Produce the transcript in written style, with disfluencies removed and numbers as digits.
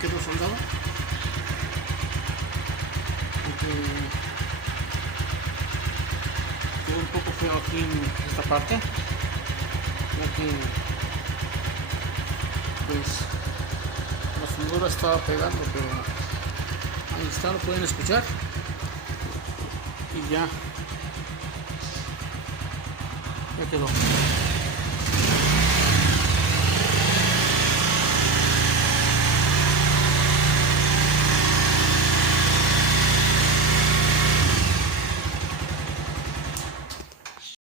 quedó soldado. Aunque quedó un poco feo aquí en esta parte, ya que pues la fundura estaba pegando, pero ahí está, lo pueden escuchar. Y ya quedó.